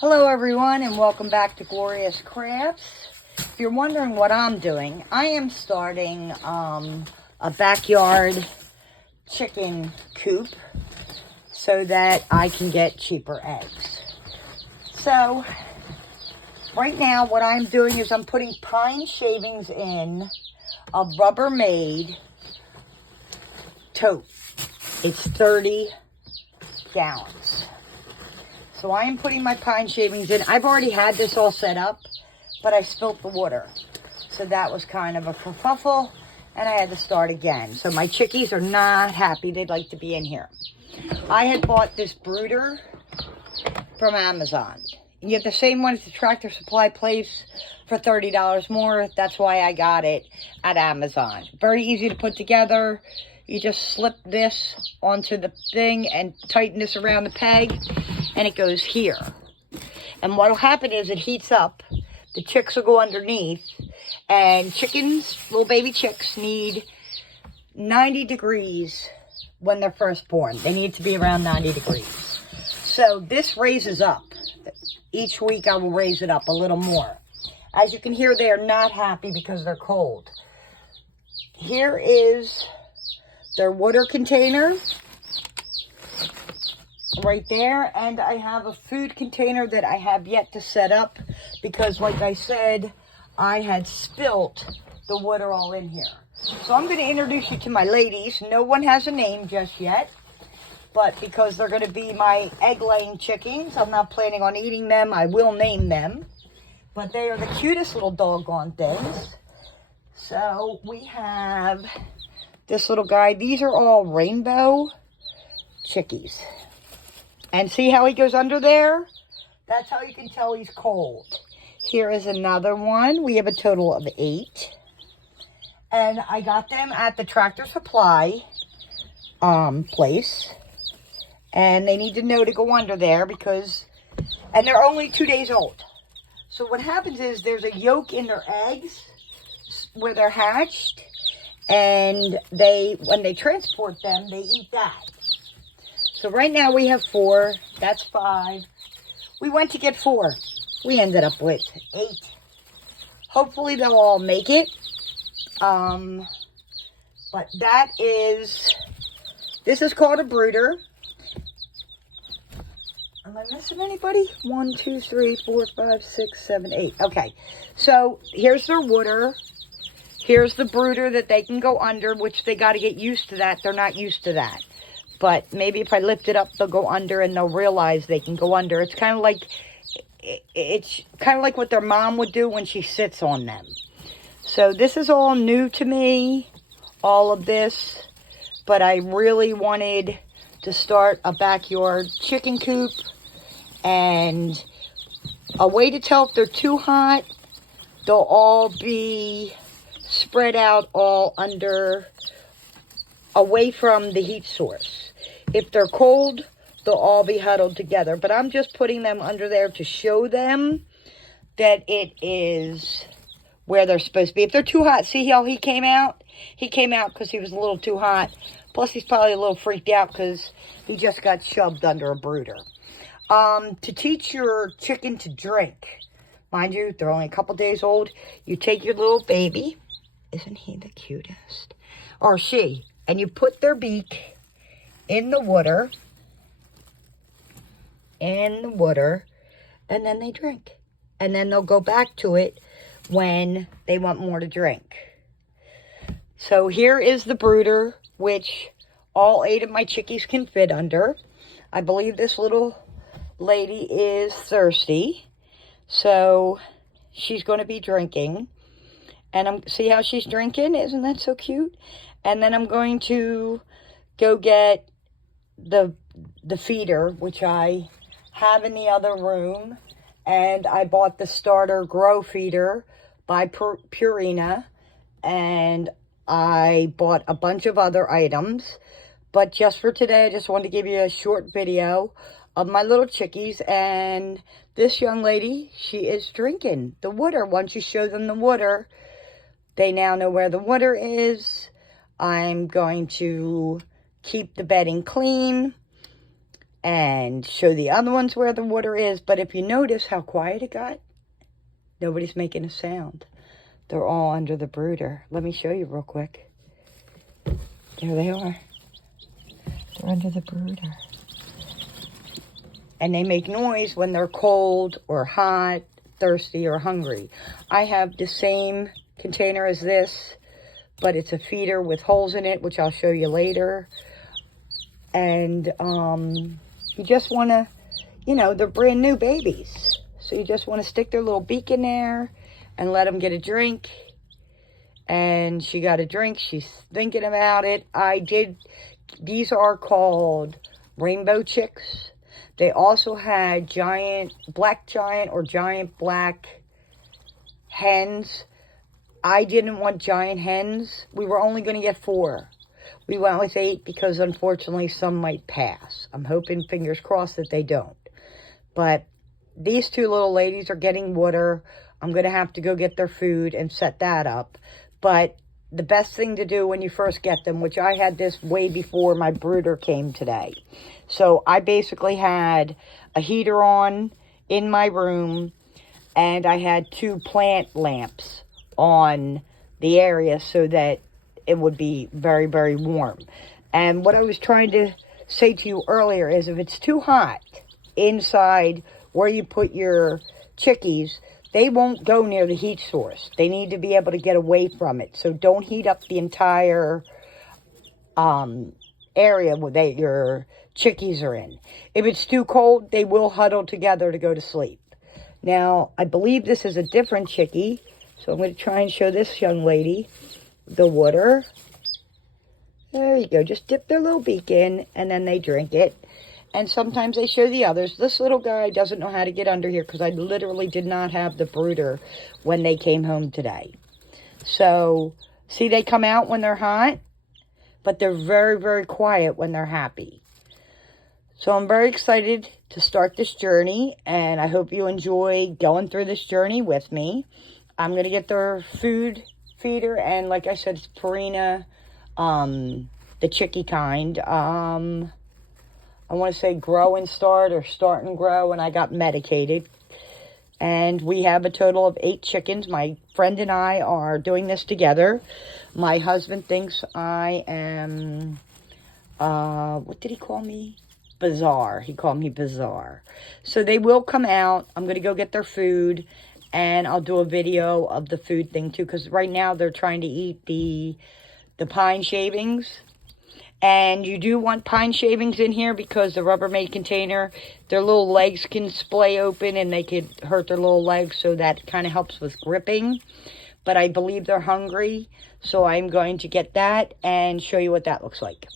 Hello everyone and welcome back to Glorious Crafts. If you're wondering what I'm doing, I am starting a backyard chicken coop so that I can get cheaper eggs. So right now what I'm doing is I'm putting pine shavings in a Rubbermaid tote. It's 30 gallons. So I am putting my pine shavings in. I've already had this all set up, but I spilt the water. So that was kind of a kerfuffle, and I had to start again. So my chickies are not happy. They'd like to be in here. I had bought this brooder from Amazon. You get the same one at the Tractor Supply place for $30 more. That's why I got it at Amazon. Very easy to put together. You just slip this onto the thing and tighten this around the peg, and it goes here. And what will happen is it heats up. The chicks will go underneath, and chickens, little baby chicks, need 90 degrees when they're first born. They need to be around 90 degrees. So this raises up. Each week I will raise it up a little more. As you can hear, they are not happy because they're cold. Here is their water container right there, and I have a food container that I have yet to set up because, like I said, I had spilt the water all in here. So I'm going to introduce you to my ladies. No one has a name just yet, but because they're going to be my egg-laying chickens, I'm not planning on eating them. I will name them, but they are the cutest little doggone things. So we have this little guy. These are all rainbow chickies. And see how he goes under there? That's how you can tell he's cold. Here is another one. We have a total of 8. And I got them at the Tractor Supply place. And they need to know to go under there because, and they're only 2 days old. So what happens is there's a yolk in their eggs where they're hatched. And when they transport them, they eat that. So right now we have 4. That's 5. We went to get 4. We ended up with 8. Hopefully they'll all make it. But this is called a brooder. Am I missing anybody? 1, 2, 3, 4, 5, 6, 7, 8. Okay. So here's their water. Here's the brooder that they can go under, which they got to get used to that. They're not used to that. But maybe if I lift it up, they'll go under and they'll realize they can go under. It's kind of like what their mom would do when she sits on them. So this is all new to me, all of this. But I really wanted to start a backyard chicken coop. And a way to tell if they're too hot, they'll all be spread out all under, away from the heat source. If they're cold, they'll all be huddled together. But I'm just putting them under there to show them that it is where they're supposed to be. If they're too hot, see how he came out? He came out because he was a little too hot. Plus, he's probably a little freaked out because he just got shoved under a brooder. To teach your chicken to drink, mind you, they're only a couple days old. You take your little baby. Isn't he the cutest? Or she. And you put their beak in the water, and then they drink. And then they'll go back to it when they want more to drink. So here is the brooder, which all 8 of my chickies can fit under. I believe this little lady is thirsty, so she's going to be drinking. And see how she's drinking? Isn't that so cute? And then I'm going to go get the feeder, which I have in the other room. And I bought the starter grow feeder by Purina. And I bought a bunch of other items. But just for today, I just wanted to give you a short video of my little chickies. And this young lady, she is drinking the water. Once you show them the water, they now know where the water is. I'm going to keep the bedding clean and show the other ones where the water is. But if you notice how quiet it got, nobody's making a sound. They're all under the brooder. Let me show you real quick. There they are. They're under the brooder. And they make noise when they're cold or hot, thirsty or hungry. I have the same container as this, but it's a feeder with holes in it, which I'll show you later. And you just want to, you know, they're brand new babies. So you just want to stick their little beak in there and let them get a drink. And she got a drink. She's thinking about it. These are called rainbow chicks. They also had black hens. I didn't want giant hens. We were only going to get 4. We went with 8 because unfortunately some might pass. I'm hoping, fingers crossed, that they don't. But these 2 little ladies are getting water. I'm going to have to go get their food and set that up. But the best thing to do when you first get them, which I had this way before my brooder came today. So I basically had a heater on in my room, and I had 2 plant lamps on the area so that it would be very, very warm. And what I was trying to say to you earlier is if it's too hot inside where you put your chickies, they won't go near the heat source. They need to be able to get away from it. So don't heat up the entire area that your chickies are in. If it's too cold, they will huddle together to go to sleep. Now, I believe this is a different chickie. So I'm going to try and show this young lady the water. There you go. Just dip their little beak in, and then they drink it. And sometimes they show the others. This little guy doesn't know how to get under here because I literally did not have the brooder when they came home today. So, see, they come out when they're hot, but they're very, very quiet when they're happy. So I'm very excited to start this journey, and I hope you enjoy going through this journey with me. I'm going to get their food feeder, and like I said, it's Purina, the chickie kind. I want to say Grow and Start or Start and Grow, and I got medicated. And we have a total of 8 chickens. My friend and I are doing this together. My husband thinks I am, what did he call me? Bizarre. He called me bizarre. So they will come out. I'm going to go get their food, and I'll do a video of the food thing too, because right now they're trying to eat the pine shavings. And you do want pine shavings in here because the Rubbermaid container, their little legs can splay open and they could hurt their little legs, so that kind of helps with gripping. But I believe they're hungry, so I'm going to get that and show you what that looks like.